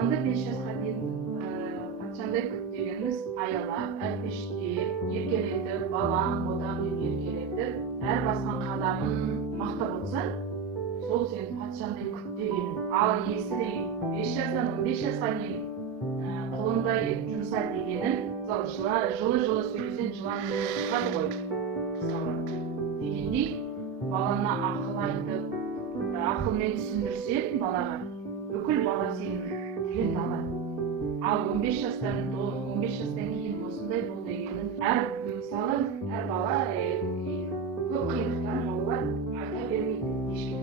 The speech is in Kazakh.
балаңды 5 жасқа дейін патшаңдай күт дегеніміз аялап, әлпештеп, еркелетіп, балаң одан деп еркелетіп, әр басқан қадамын мақтап отырсаң, сол сен патшаңдай күт деген. Ал если 5 жастан 15 жасқа дейін қолыңда жұмса дегенім, мысалы жылы сөйлесең жылан шығады ғой, мысалы дегендей, балаңа ақыл айтып, ақылмен түсіндірсең балаға, бүкіл бала сенің тіліңді алады. Ал 15 жастан кейін осындай бол дегенім, мысалы әр бала көп қиындықтар балалар айта бермейді ешкім.